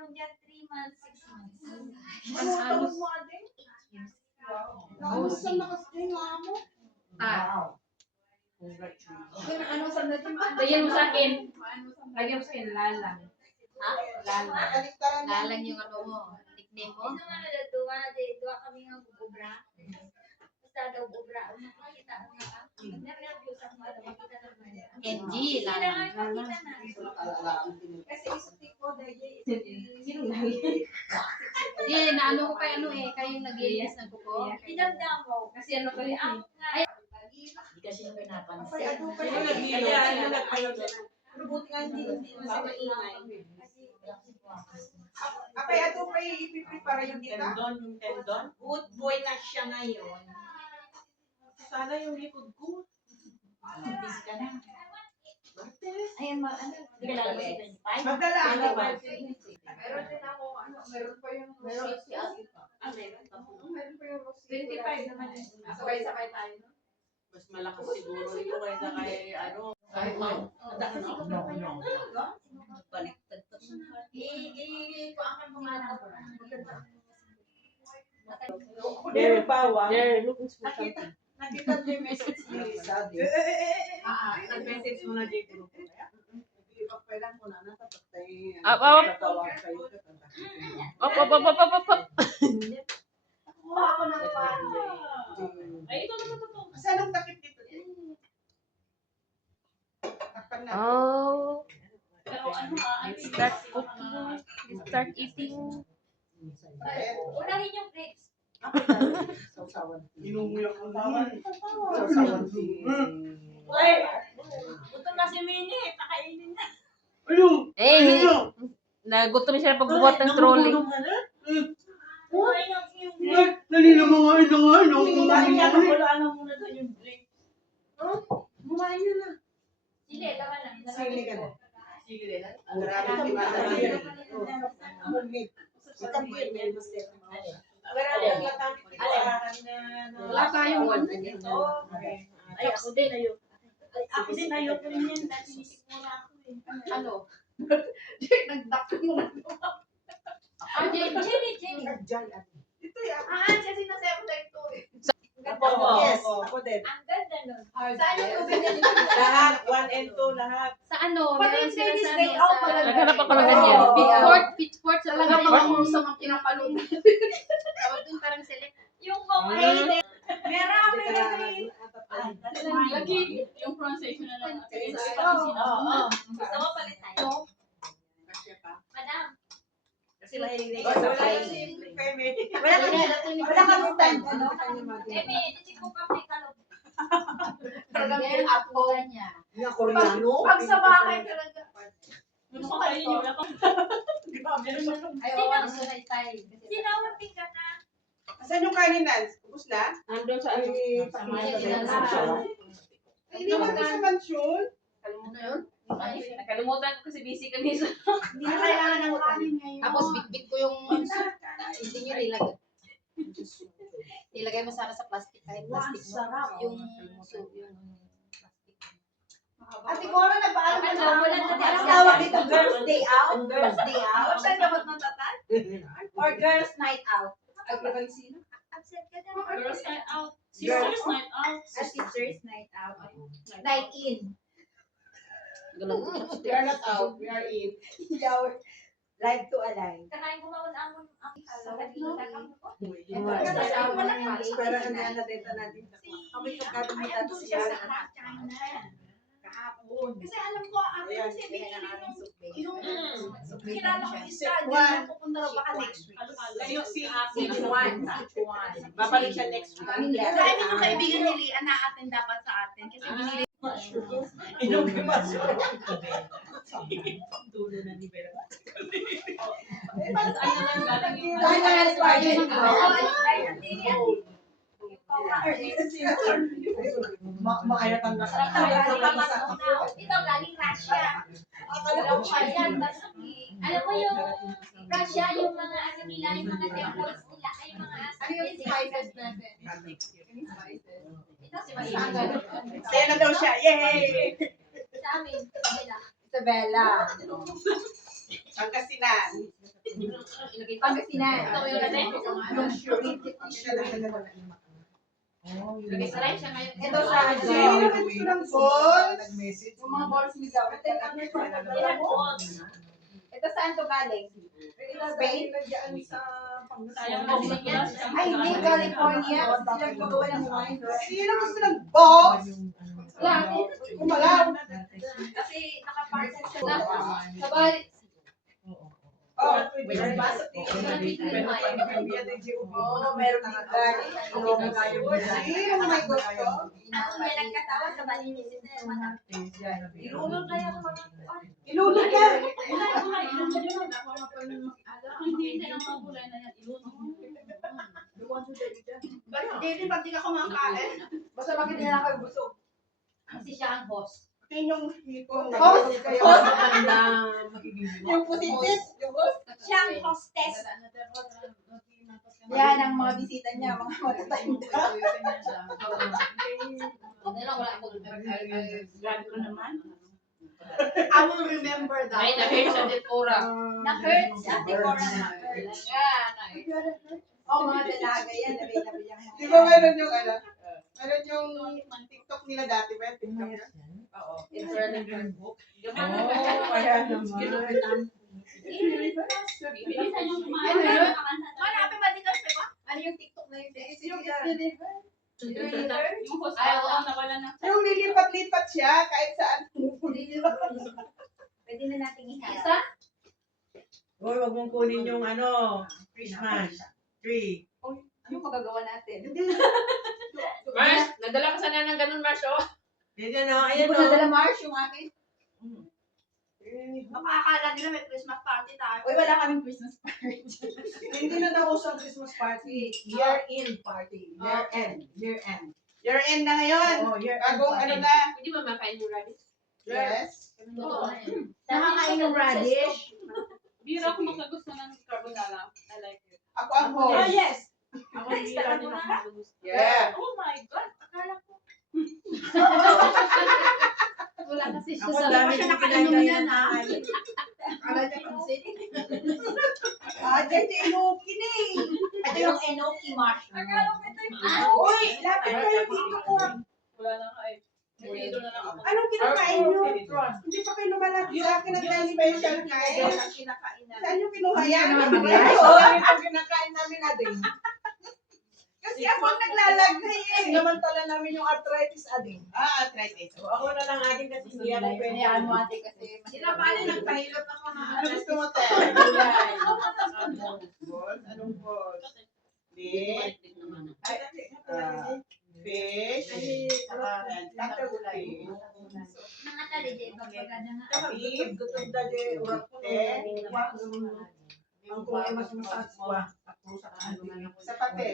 karon dyan 3 months, 6 months. Ano mo ate? Wow. Saan nakasting mo? Wow. Ano sa natin? Lagyan mo sa akin. Lagyan mo sa akin, lalang. Ha? Lalang. Lalang yung ano mo. Nickname mo. Ito nga na duwa kami nga gubra. Basta daw gubra. Makita mo nga. Nervyos ako nga makita naman. NG, Sige na lalang. nga, makita na. Kasi isuti ko dahil Sino lalang? Hindi, naano ko kay ano eh. Kayong nag-iilis ng kuko. Idamdam mo. Kasi ano ko yun eh. Ay, Hindi kasi nung pinapansin. Apay, ano pa Sino yun? nag-iilo? Sino nag-iilo? Pero buti nga hindi na sa maingay. kasi Apay, ato pa ipiprepare yung kita? Tendon, yung tendon. Good boy na siya ngayon. Sana yung likod ko. busy ka na. Ayun, ano? Hindi ka lang si 25. Magdala ako. Meron din ako, ano, meron pa yung Meron si Ate. meron pa yung 25 naman yun. Sabay-sabay tayo. No? Mas malakas siguro ito kaysa kay ano. Kahit mo. Baliktad pa siya. Kuangan mo nga lang. Pero bawa. Nakita niyo yung message ni Lisa. Nag-message mo na dito group. Kailan mo na natatay. Tatawag kayo. Kuha ako ng pan. Ay, ito naman ito. Saan ang takip dito? Takpan na. Oh, Pero ano start cooking, start eating. Unahin yung grapes. Sausawan. Inumuyak ko naman. Sausawan. Uy! Gutom na si Minnie. Pakainin na. Eh, nagutom siya pagbuhat ng trolley. Kumain ang yung drink. Kumain niya. Kapulaan mo muna doon yung drink. Bumayin nyo na. Sili, laman lang. Sili ka na. Sige din. Grabe di ba? Wala tayong one. Ay, ako din ayoko. Ako din ayoko rin yan. Dahil sinisip mo na ako eh. Ano? Nag-duck mo. Jenny. Ito yan. Kasi nasa tayo ito eh. Yes, ako din. Ang ganda nun. Saan yung ganyan? Lahat, 1 and 2, lahat. Sa ano? Pati Meron sila Ladies sa Day ano, Out sa- pala. Naghanap ako ng ganyan. Pitchfork sa Talaga mga musang ang pinapalong. Tawag dun parang select. Yung mga Meron, Lagi yung pronunciation na lang. Gusto mo palit tayo? Madam. Kasi mahilig Wala ka sa yung play. si Femi. Wala kang stand. Eme, hindi ko pa may kalog. Talagang pinapol. niya. Nga Koreano. Pag sa bahay talaga. Gusto ko kainin yung wala pang. Ay, oo, gusto na style. Sinawapin ka na. Saan yung kanin, Nance? Ubus na? Andun sa ano. Hindi mo ito sa mansyon? Ano yun? Nakalimutan ko kasi busy kami sa... Hindi na kailangan ng kanin ngayon. Tapos bit-bit ko yung hindi nyo nilagay. Nilagay mo sana sa plastic kahit plastic mo. Yung plastic. Ate Cora, nagpaalam ka na. Anong tawag dito? Girls' Day Out? Girls' Day Out? Saan ka ba't matatan? Or Girls' Night Out? Sino? Absent ka na. Girls night out. Sisters night out. Sisters' Night Out. Night In. We are not out. We are in. Live to Alive. Kanain ko mawala ang kalog. Pero ano yan natin natin. Kami pagkabimita to siya. Kahapon. Kasi alam ko, kasi binili yung kilala ko yung Six study one. na pupunta raw baka next week. Six one. Babalik siya next week. Kasi I mean, yung kaibigan ni Lian na-attend dapat sa atin. Kasi binili Inom ka ba? Dulo na ni Vera. Ano lang galing yung Makayatan na. Ito galing Russia. Yan, alam mo yung Russia, yung mga ano nila, yung mga temples nila, ay mga Ano yung spices natin? Ito si Masanga. Saya na daw siya. Yay! Sa amin, kabila. Isabella. Pangasinan. Pangasinan. Ito yung natin. Yung sure. Nag-try siya ngayon. Ito sa Sino naman gusto ng balls? Yung mga balls ni Gaw. Ilan balls? Ito saan to galing? Spain? Sayang mo yan. Ay, hindi. California. Sila gumagawa ng wine. Sino gusto ng balls? Wala. Kumalaw. Kasi naka-parcel sila. Sabay. Oh, Oo, meron din galing. sino may gusto? Ako may nagkatawa sa balinis na yung mga. Ilulog kaya ang mga Ilulog ka. Hindi na ng mga gulay na yan. Ilunod. David, pag di ka kumakain. Basta bakit nila lang kayo busog. Kasi siya ang host. Sinong hipong Host. Yung Yung positive. Yung host. Siya ang hostess. Yan ang mga bisita niya, mga matatanda. Hindi lang wala akong Grab ko naman. I will remember that. Ay, na-hurt siya din pura. na-hurt si Ate Cora na-hurt. Oh, mga dalaga yan. Available yung mga. Di ba meron yung ano? Meron yung TikTok nila dati ba? TikTok na? Oo. It's running your book. Kaya naman. Bilisan yung mga Ano yun? Marami ba dito sa Ano yung TikTok na yun? Yung yung host? Ay, oo, nawala na. Yung lilipat-lipat siya kahit saan. Pwede na natin iharap. Isa? Hoy, wag mong kunin yung ano, Christmas tree. Ano magagawa natin? Mars, nagdala ka sana ng ganun, Mars, oh. Yan o, Hindi ayan ko o. nadala Mars yung akin. Makakala nila may Christmas party tayo. Uy, wala kaming Christmas party. Hindi na nauso ang Christmas party. Year-end party. Year-end. Year-end. Year-end na ngayon. Oh, year-end Bagong party. ano na. Pwede ba makain yung radish? Yes. Totoo na yun. Nakakain ng radish. Bira ako magkagusto ng carbonara. I like it. Ako ang Oh, host. yes. Ako bira din ako magkagusto. Yeah. Oh my God! Akala ko. Wala kasi siya Ako sa dami siya kong nakainom kinakain yan, ng ha? kain. Akala niya pansin. Dyan si Enoki na eh. Ito yung enoki mash. Uy, lapit kayo dito ko. Wala na kain. Nagpilo na lang ako. Anong kinakain nyo? Hindi pa kayo lumalaki sa akin at dahil special kain. Kinakain na. Saan yung kinuha yan? Ano naman Ito, yan? ito kinakain namin ading. Kasi ako ang naglalagay eh. Sinamantala namin yung arthritis ading. Ah, arthritis. O, ako na lang akin kasi hindi ako pwede. Hayaan mo ate kasi. Sila pa rin nagpahilot ako ng Ano gusto mo, Te? Balls? Anong balls? Lit? Fish? Cuttlefish? Mga tali, di ba? Pagkada nga. Beef? Ang kung ay mas masaswa. Sa pate.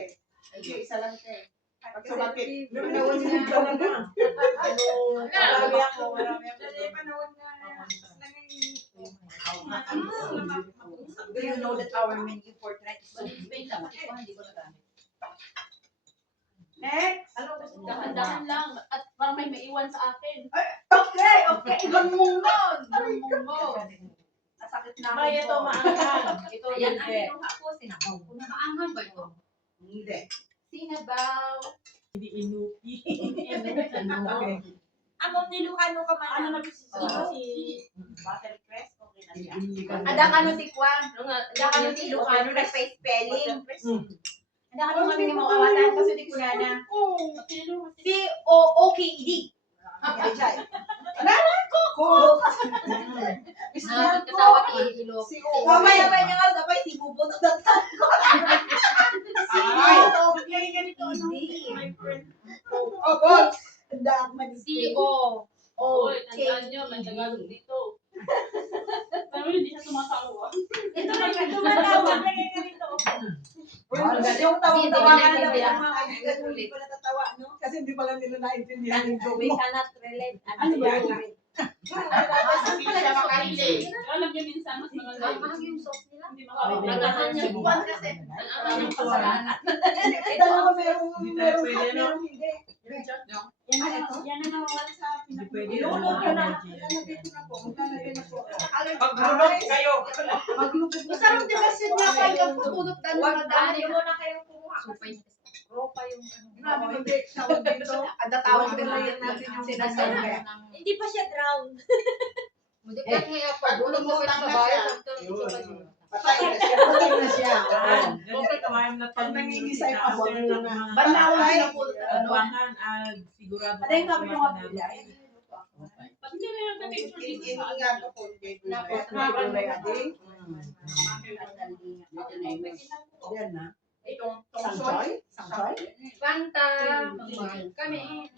Hindi, isa lang, Te. Pag sa bakit. Nawan mo yung dala na. Marami ako, marami ako. Do you know that our menu for tonight is so Spain dapat ito, hindi ko nagamit. Next. Dahan-dahan lang. At parang may maiwan sa akin. Okay, okay. Ibang mungon. Ibang mungon. Nasakit na ako. May ito maanghang. Ito Ayan yung ang hindi. kinuha ko. Sinabaw ko na. maanghang ba ito? Hindi. Sinabaw. Hindi inupi. Okay. Among nilukan ka man. Ano na si Buttercrest? Okay na siya. Ada ka no tikwa. Ano nga? Ada ka no tilukano nag-face spelling. Hmm. Ada ka no kami nga mawawatan kasi di ko na. Matino kasi. C-O-O-K-E-D. Ko. Katawa kay Ilo. Mamaya ba niya nga dapat si bubot ang datan ko. Ay. Magiging ganito. Hindi. My friend. Oh, balls. Tandaan man. C-O. Oy, tandaan nyo, may Tagalog dito. Pero hindi siya tumatawa. Ito na yung tumatawa. Yung tawang-tawa ka na lang mga kaibigan, hindi ko natatawa, no? Kasi hindi pala nila naintindihan yung joke We mo. cannot relate. Ano ba yan? Hindi siya makahilig. Alam niyo minsan, mas maganda yun. Mahal yung sauce nila. Hindi makahilig. Nagahan niya. Buwan kasi. Ang anghang yung Kasalanan. Dalawa merong Hindi tayo pwede, no? merong hindi. Yan na naman sa Hindi pwede. Ilulog ko na. Ilalagay ko na po. Ilalagay na po. Maglulog kayo. Masarap din kasi niya pag putulog tayo Huwag na dahil dami. mo na kayong kumuha. Supay. Ropa yung ano. Grabe, hindi. Tawag dito. Adatawag din na yan natin yung sinasabi. Hindi pa siya drown. Hindi ka nga pa dulo mo Lumutang sa na bahay. siya. Patay na siya. Patay na siya. Okay, kamayam na Pag nangingisay pa, after huwag mo ng na. mga Banlawan Ay, sila po. Ano? buwanan, sigurado Patay ka kami yung tumatanong. kapila. Pag hindi na yung picture dito Hindi sa nga ito po. Yan na. Itong Sangsoy? Sangsoy? Fanta. Kami.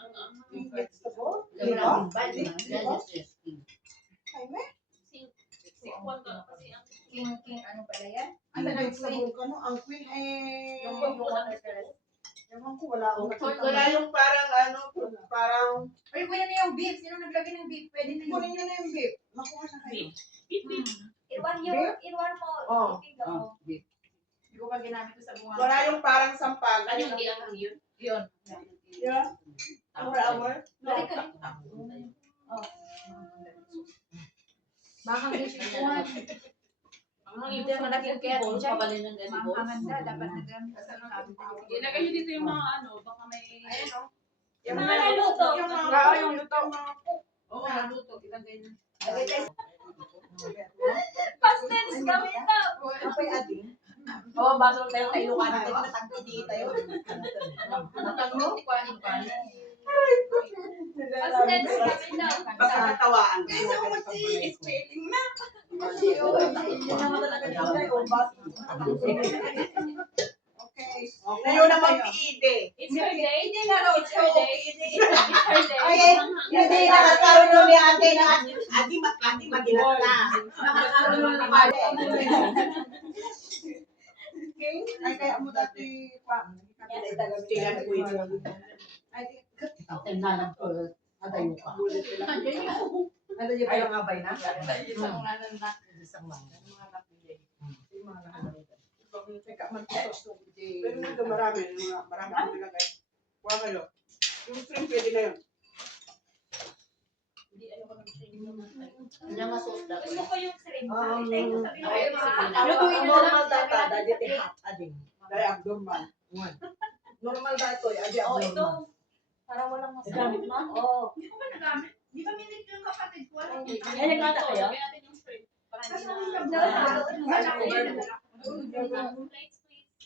Yung vegetable? Wala. Diba? Ay, me? Sikwan ka kasi ang King, ano pala yan? Ang vegetable ka, no? Ang queen eh... yung Ewan ko, wala akong nakita. Wala yung parang ano, parang Ay, kuya na yung beef. Sino naglagay ng beef? Pwede na yun. Kunin nyo na yung beef. Makuha na kayo. Iwan mo. Oh. Ipigla mo. Hindi ko pa ginamit ko sa bunga. wala yung parang sampagan. ano yung dilang yun? Yun. Yeah? Hour? Balik ka. Mahang din siya kuhan. Ang Hindi ang malaking kaya kung siya. Mamangan ka, dapat nagamit. Ilagay nyo dito yung mga ano, baka may... Ayan o. Yung mga naluto. Yung mga Oo, yung luto. Oo, naluto. Ilagay nyo. Pastels kami ito. Apoy ading. Oo, baso tayo kay Lucan. Matagpidi tayo. Matanglo, di ko anin pa. Pastels kami ito. Baka katawaan. Kasi kung mag-i-spelling na. Kasi yun naman talaga yung Okay. Ngayon naman piide. It's her day. Hindi na raw. It's her day. It's her day. Okay. Hindi nakakaroon ng ate na adi magilat na. Nakakaroon ng nakali. Okay? Ay, kaya mo dati pa. Tingnan ko ito. Ay, Ano yung parang abay na? Pero nito marami akong nilagay. Kuha kayo. Yung shrimp pwede na yun. Gusto ko yung shrimp. Normal data, dati tihat, ading. Dahil abnormal. Normal dito, adi Oh, ito. abnormal. Para walang Nagamit masama. Oo. Hindi ko ba nagamit? Di ba minig yung kapatid ko? Ano yung Yan, nagkata kayo? Lagyan natin yung shrimp. Para hindi Plates, please.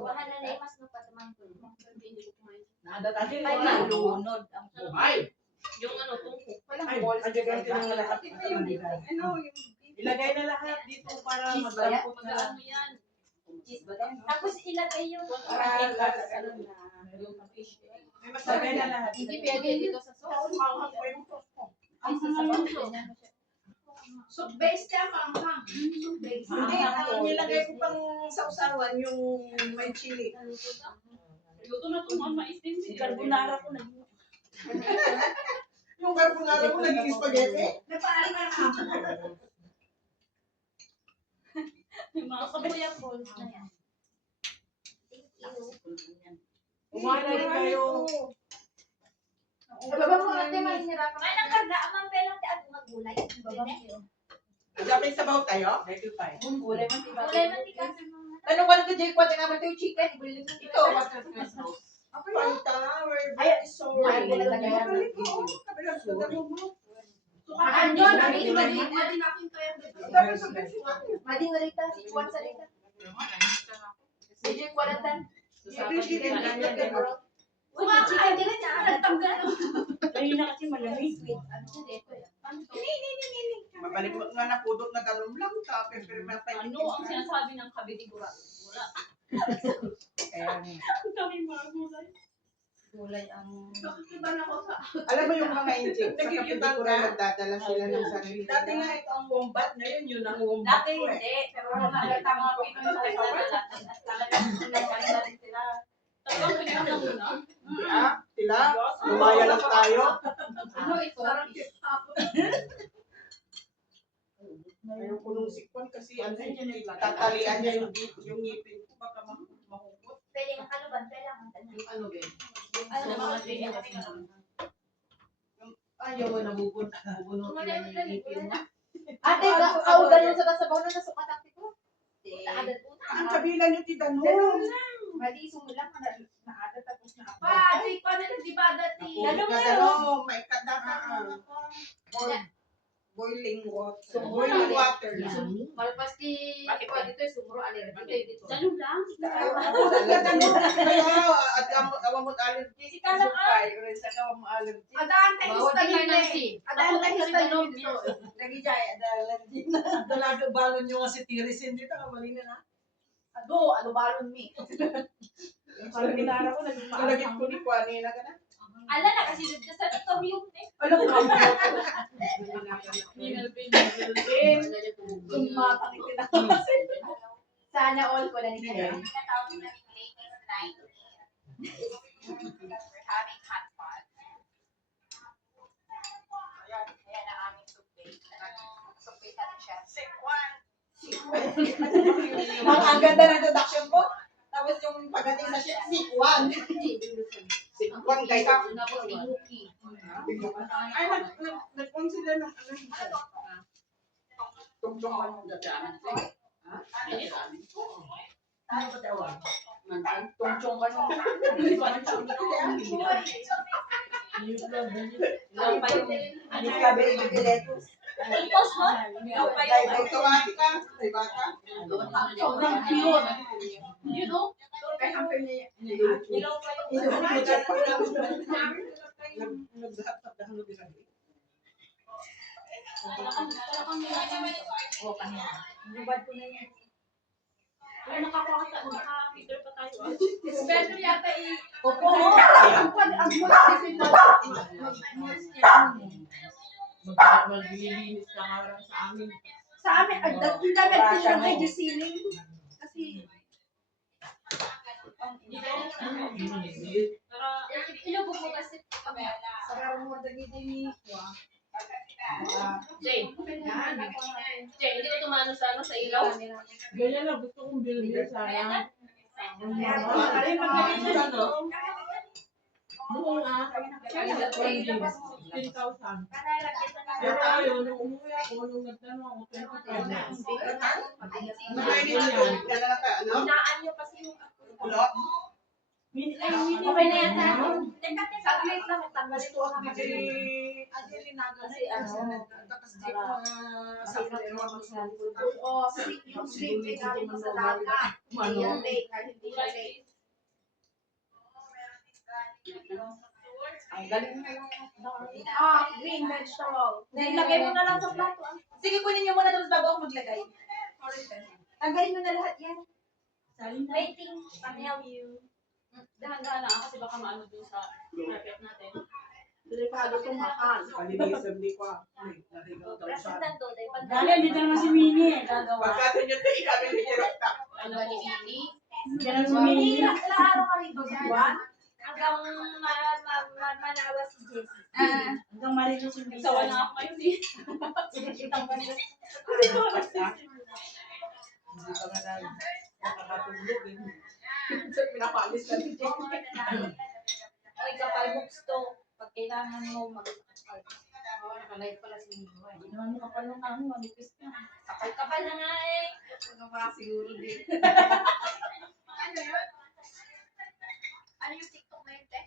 Wala na na mas no patamang ko. Hindi ko kumain. Nadatati Ay, nalunod. Ay! Yung ano, tungkol. Ay, adyan ka ng lahat. Ano yung Ilagay na lahat dito para Cheese ba yan? magdampot na lang. Ano yan? Cheese ba yan? Tapos ilagay yung May masalagay na lahat. Hindi pwede dito sa sauce. Ay, sasabaw. Soup base siya, manghang. Soup base. Hindi, ang nilagay ko pang sausawan yung may chili. Luto na ito, mga mais din. Carbonara ko na yun. Yung carbonara ko naging spaghetti. Napaali ka na. Yung mga Kuya balls na yan. Kumain na rin kayo. Baba mo ate, mahihirapan. May nangkarga, amang pelang ti ako magulay. Adapin sa baho tayo? 95. Gulay man ti ka. Ano ba ko Jay, kwate nga ba ito yung chicken? Ibili mo Ito. Fanta, we're Ay, very sorry. ay, nilagay na. Kabilang sa damo mo. Sukaan yun, madi Mading rita, si Juan sa rita. Sige, kwalatan. Ay, dili niya. Nagtanggal. Mabalik mo nga napudot na galong lang ka. Pero matay. Ano ang sinasabi ng kabitigura? Wala. Kaya nga. Ang kami mga gulay. Gulay ang... Nakikiban ako sa... Alam mo yung mga inject sa kapitikura nagdadala sila ng sarili. Dati nga ito ang wombat, ngayon yun ang wombat. Dati hindi. Pero nakakita mga Pinoy sa nagdadala. Talagang nagdadala din sila. Talagang pinag lang muna. Sila, lumaya lang tayo. Ano ito? Ayaw ko nung sikwan kasi ano, tatalian niya yung ngipin ko baka mahukot. Pwede makalo Yung ano, Ben? Ano Sa mga tingin kasi ayaw mo nabubunutin na yung ipin mo. Ate, kaugan yung sa sabaw na nasukat ako ko. Naadat po na. Ang kabilan yung tita no. Mali, sumulang na naadat tapos na ako. Di pa na nagdibada ti. Ano, may kadata boiling water. So, Boiling water. Malpas ki dito sumuro allergy tayo dito. Ganun lang. At awam mo allergy. Si Kala ka. Supay, or sa kawam mo allergy. Adaan tayo Bawal din kayo ng histamine. si. Adaan tayo histamine Dito. dito. Lagi jay, allergy na. Dalaga balon yung si Tirisin dito. Kamalina na. Ano balon mi? Parang ginara ko. Nalagit ko ni Kwani na ka na. Ala na kasi dito sa tutorium eh. Alam mo, Kumatang sana all ko lang niya. Tinatawag namin ladies night. We're having hot pot. Ayan ang aming soup base. Soup base natin siya. Ang ganda ng introduction ko. Tapos yung pagdating sa shit, sikwan. Sikwan kay ka. Inuki. Ay, nag-consider ng ano. Tugtong man yung dadaan. Ano ba daw? Tugtong man yung Anis ka ba yung diletos? Tapos mo? Tawati ka. May bata. Sobrang cute. You know? Kaya ang pwede Ilaw pa yung Oo, kanina. Nubad ko na yan. Pero nakaka-picture pa tayo. Special yata Opo, ang mula Maglilinis ka nga lang sa amin. sa amin, ang dami ng medyo ceiling. Kasi, Ilubog mo kasi sarang mo dagi din Jay. Jay, hindi ko tumano sa ano sa ilaw. Ganyan na, gusto kong bilhin sana. Noong 15,000. Pero ayaw, nung umuwi ako, nung nagtanong ako, 25 na. inaan nyo kasi yung Okay na yan, ha? Teka, saglit lang. Tanggalin ko ang Kasi Oo, yung sleep galing mo sa dagat. Hindi yan late, kahit hindi siya late. Ang galing mo lang. Green vegetable. Ilagay mo na lang sa plato. Sige, kunin niyo muna tapos bago ako maglagay. Tanggalin mo na lahat yan. Waiting. Panayaw. Dahan-dahan lang kasi baka maano dun sa market natin. Delikado itong mahal. Palinisan di ko. President doon. Dali, dito naman si Mini. Gagawa. Pagkata nyo tayo kami ni Hirokta. Ano ba ni Mini? Dito naman si Mini. Ilang araw ka rito sa buwan? Hanggang manawa si Jessie. Hanggang marinig si Mini. Sawa na ako ngayon eh. Hindi pa nga na nakakatulog eh. Pinapalis na ni Oy, kapal gusto. Pag kailangan mo mag-kapal. Oo, nakalive pala si Mini. Hindi naman yung kapal ng kami, manipis na. Kapal na nga eh. Ano ba siguro din? Ano yun? Ano yung TikTok na yun, te?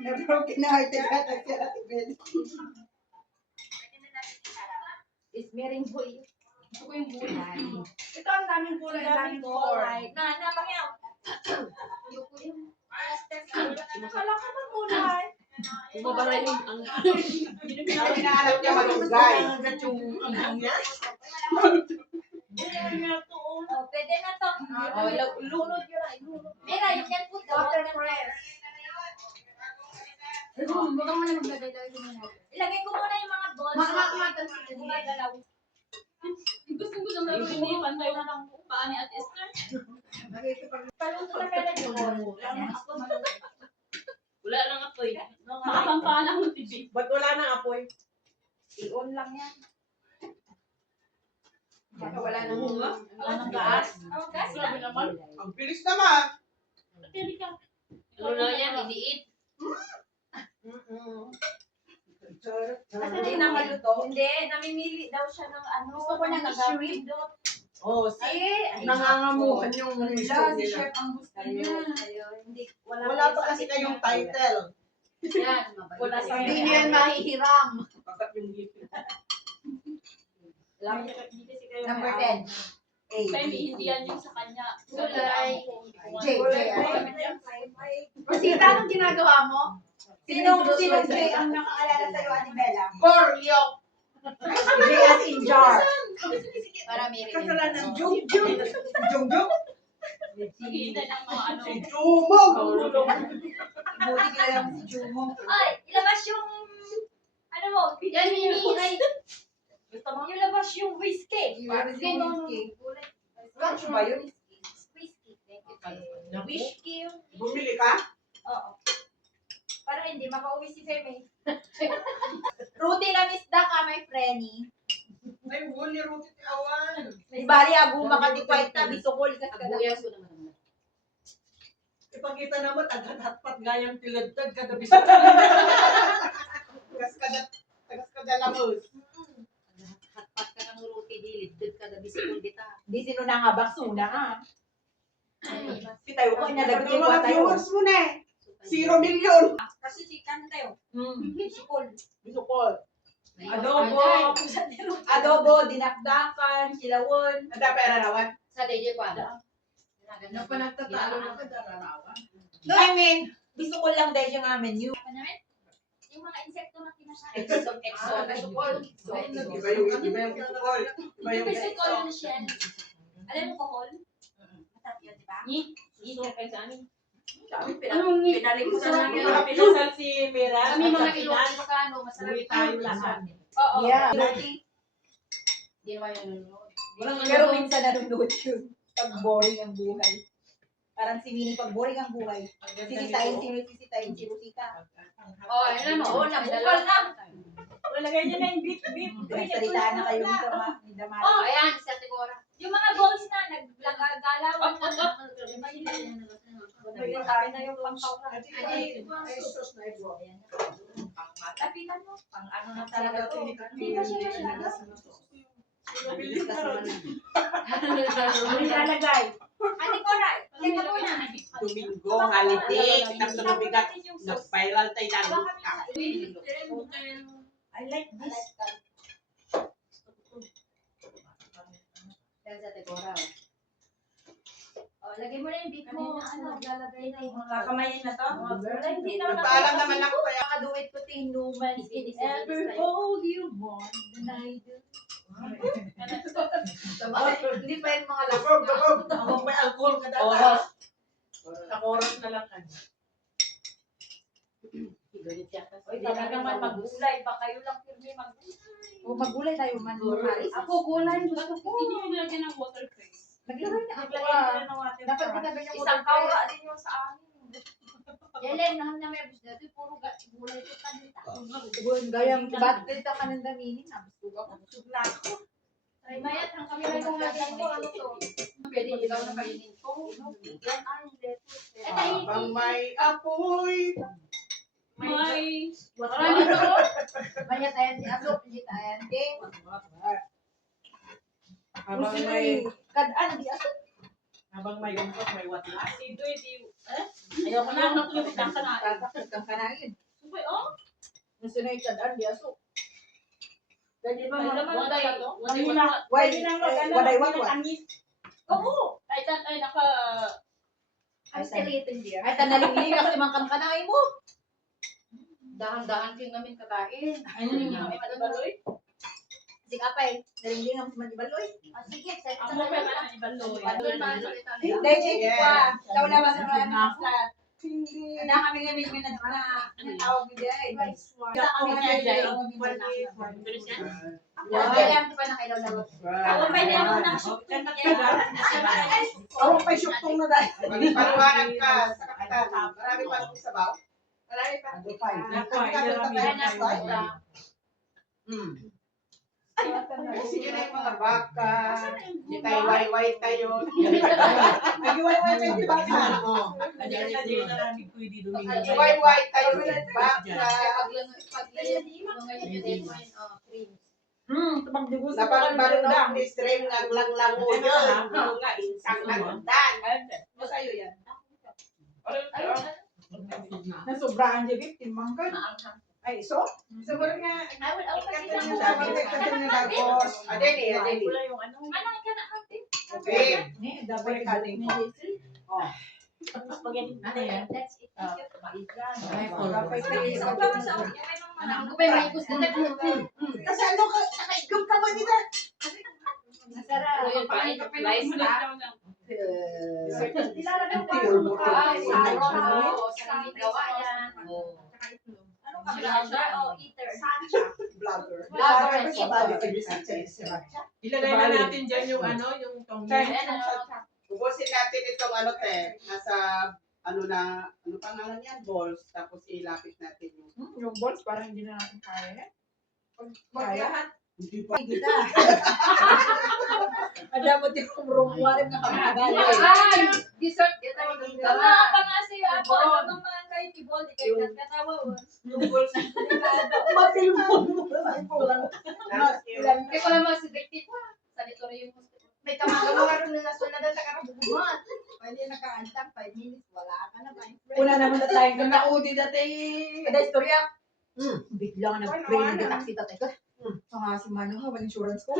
Nabroken na heart attack at si Ate Bel. Pwede na natin iharap. Is meron boy. Gusto ko yung gulay. Ito ang daming gulay, daming corn. Napangyaw. Ayoko yung Kala ka ba gulay? bumabara yung ang Ang hinahanap niya malunggay. Oh, pwede na to. Lunod yun lang. Lunod. Mira, you can put the Water water press. Baka mo na magdadala yung mga. Ilagay ko muna yung mga balls. Gumagalaw. Gusto ko lang laro ini, pantay na lang paa ni Ate Esther. Paluto na meron yung Wala lang apoy. Makapampaan ako ng TV. Ba't wala nang apoy? I-on lang yan. Baka wala nang Wala nang gas. Oh, gas Grabe na. naman. Ang bilis naman. Tiri ka. Ano na yan, iniit. Hindi na maluto. Hindi, namimili daw siya ng ano. Gusto ko niya shrimp. Oh, nangangamuhan yung Wala, show si nila. Chef ang gusto niya. Hindi, Wala pa kasi kayong title. Yan, Wala sa Hindi niyan mahihiram. Kakat yung ngipin. Hindi kasi kayo Number maawa. 10. Femi, hindi yan yung sa kanya. Gulay. J, J. Rosita, anong ginagawa mo? Sinong J ang nakaalala sa'yo, Anibela? Corleo. J as in jar. Para may Kasalanan. Jung Jung. Jung Jung. Naghihintay ng mga ano. Si Jumog. Buti kilala mo si Jumo. Ay, ilabas yung, ano mo, Yan yung kulay. Gusto mo? ilabas yung whiskey. Para si Whiskey. Scotch ba yun? Whiskey. Thank you. Whiskey yun. Bumili ka? Oo. Para hindi makauwi si Femi. Ruti na misda ka, my friendly. May wuli ruti ti awan. Bari aguma ka di kwaita, bisukol ka ka. Buyas ko naman. Ipakita naman, agad-hatpat gayang tiladtad kada bisa. Tagas ka dalamos. Hatpat ka ng ruti, dilid ka na bisikul dita. Di sino na nga baksuna ha. Pitayo ko, inalagot Yung yung mga kwa tayo. viewers mo na eh. 0 million. Kasi chikan tayo. Bisukol. Bisukol. Adobo. Adobo, dinakdakan, kilawon. Ada pera rawan. Sa DJ Kwada. Nang panagtatalo na ka, dararawan. No, I mean, bisukol lang dahil yung amin. Yung Ano naman? Yung mga insekto na kinakain. bisukol. Iba yung bisukol. Iba yung Yung bisikol na shell. Alam mo kohol? Masarap yun, di ba? Gusto kayo sa amin. Anong ngi? Pinalikutan Masarap namin. yun. Pinasal si Mira. Kami mga At sa Ilocano, Pinas. Ilocano, masarap Uwi tayo yun. lahat. Oo. Yeah. Hindi naman yung nanonood. Pero minsan nanonood yun. Pag boring ang buhay. Parang si Winnie pag boring ang buhay. Sisitayin si Rosita. Oh, ayun na, Oo, nabukal na. Lagay niyo na yung beef. Nagsalitaan na kayo dito, ma. Ni Damari. Oh, ayan, sa Tigora. Yung mga balls na naggalaw. Yung kain na yung pangkawra. Ay, sus na ito. Lapitan mo. Pang ano na talaga to. Hindi pa siya masyado. Ano nilalagay? Ate Cora, teka muna. Domingo, holiday. Kitang sa mabigat. Nag-spiral tayo dyan. I like this. Dahil sa Tigora. Oh, lagay mo na yung beef mo. Ano, lalagay na yung mga Kakamayin na to? Hindi naman Nagpaalam naman ako kaya. Makaduit ko tin no man can Is ever it hold you more than I do. Hindi pa yung mga last Dabog, dabog. Dabog, may alcohol ka data. Oras. Sa oras na lang. Oy, talaga naman magulay. Baka kayo lang pirmi magulay. O magulay tayo man. Maris. Ako gulay. Gusto ko. Hindi niyo nilagyan ng watercress. Naglagay na ako. Naglagay na ng watercress. Dapat kinabi niyo isang kawra din yung sa amin. Yelen, nahal na may abis dito. Puro gulay ko ka dito. Gayang ba't dito ka nang daminin? Nabusog ako. Busog na ako. Ay, mayat, ang kami lang lagay ko. Ano to? Pwede ikaw na kainin ko. Yan ang lettuce. Eh, Habang may apoy. May... Marami to. Maya tayo si Asok. Hindi tayo. Hindi. Habang may Kadaan, di Asok. habang may umpot, may wati. Asido, hindi... Ayoko na, ako tulog na ka na. Tatakot kang kanangin. Subay, oh. Gusto na yung kadaan, di Asok. Dali ba, malaman na tayo to? Pwede nang mag-ano. Waday watwat. Oo. Ay, naka... Ay, skeleton diya. Ay, tanalingling kasi mang kankanay mo. Dahan-dahan kayo namin kakain. Ano yung mga ibaloy? Sige apay, nalingling ang manibaloy. Ah, sige, set Ang mga pa na ibaloy. Dahil siya pa, daw naman sa mga nakaslat. Hindi. kami ngayon na tawag mo diyan. Wala kami ngayon. Wala lang pa na kailaw na. Ako pa niya ako ng shoot. Ako pa syuktong na dahil. Paliwanag ka sa kapitan. Marami pa sa sabaw. Marami pa. Naku, ay, marami. Sige na yung mga baka. Di tayo way-way tayo. Nag-iway-way kayo, di ba? Ayan na din na ni Kuya Dito. Way-way tayo. Baka. Paglayan, mga yun din mo yun, cream. Tabag-dibus. Napagbaro na ni stream ng lang mo yun. Yung nga, insang nagdan. Masa'yo yan. Nasobrahan dyan, victim man ka. Ay, so? Siguro nga, I will open it katulad up. na katulad na tapos. Adeli, adeli. Wala yung ano. Manang ka na ate. Okay. Double cutting. Spaghetti. Ano yan? That's it. Ay, full. Kapay kayo. Isang pa sa akin. Ang ko pa yung may gusto na Kasi ano ka, nakaigam ka ba nila? Masarap. rice na. Ilalagay pa sa mukha. Sarap. Gawa yan. Ano ka ba? Oh, eater. Vlogger. Vlogger. Sa bali ka rin sa Ilagay na natin dyan yung ano, yung tongmeng. Ubusin natin itong ano te. Nasa, ano na, ano pangalan yan? Balls. Tapos ilapit natin yung. Yung balls, parang hindi na natin kaya. Kaya? Hindi pa. Adamot yung kumurong-warin na kami agad. Ay! Dessert. Yan ang Tama maganda. pa nga siya ako. Ano mga kayo tibol. Di kayo nagkatawa. Yung balls. Matilmon mo na sa pulang. Hindi ko naman si Victor ko. Sanitorium hospital. May kamagawa ka rin na sunod sa karabubuhan. Pwede nakaantang 5 minutes, wala ka na ba? Una naman na tayo kung naudi dati. Kada istorya, bigla nga nag-pray na taxi tatay ko. Nga si Mano ha, walang insurance ko.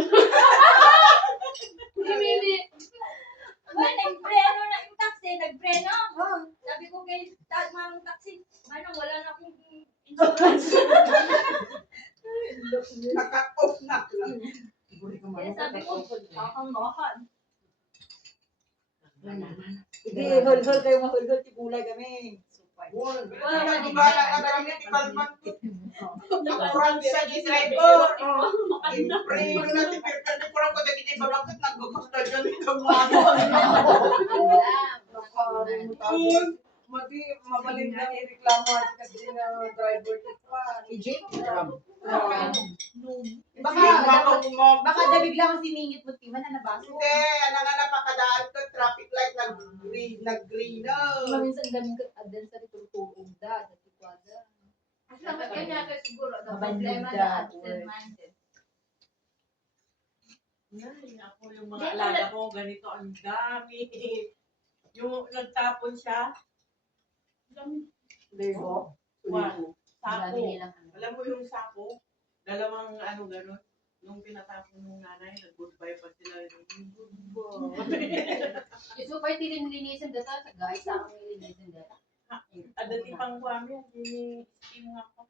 Hindi. Well, nagpreno na yung taxi. Nagpreno. Sabi ko kay manong taxi. Manong, wala na akong insurance. Naka-off na. Kaya sabi ko, kakanggahan. Hindi, hol-hol kayo mahol-hol, tibulay kami. Wala ka na kami ni Balman. Nakurang siya ni driver. Pray mo na ti pero kurang ko dagiti babangkat naggugusto dyan itong mga. Mati, mabaling na ireklamo at kasi na driver pa. EJ? Baka na bigla kang siningit mo, Timan, na nabaso. Hindi, ano nga napakadaan ko, traffic light nag-green na. Maminsan daming adan sa tutulong da, sa tikwada. Salamat kanya kayo siguro. Problema Problema na na absent-minded. Ay, ako yung mga alaga ko, ganito ang dami. Yung nagtapon siya, Lego. sako. Dami nilang ano. Alam mo yung sako? Dalawang ano gano'n. Nung pinatapon ng nanay, nag-goodbye pa sila. Gusto ko yung tinilinisan dito. Sa guys, sa akong nilinisan dito. Adati pang kwami, ini-steam nga ko.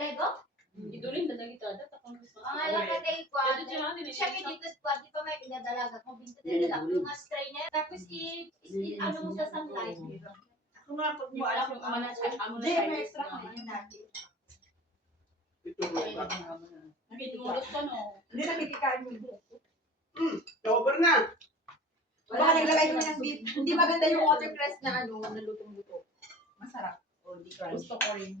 Lego? Idulin na lang ito. Tapos gusto Ang alam ka tayo ko. Ito dyan natin. Siya kay dito squad, di pa may pinadalaga kung binta nila yung mga stray niya. Tapos ano mo sa sunlight. Ako nga, pag mo alam kung ano na siya, ano na Hindi, siya. may extra ka man natin. Nakitulog ka, no? Hindi nakikikain mo yung Over na. Baka naglagay mo ng beef. Hindi maganda yung watercress na ano, na lutong-luto. Masarap. Gusto ko rin.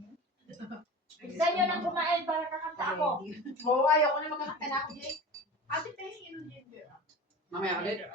Gusto nyo nang kumain para kakanta ako. Oo, ayoko na makakanta na ako, Jay. Ate, tayo, yun, yun. Mamaya ulit.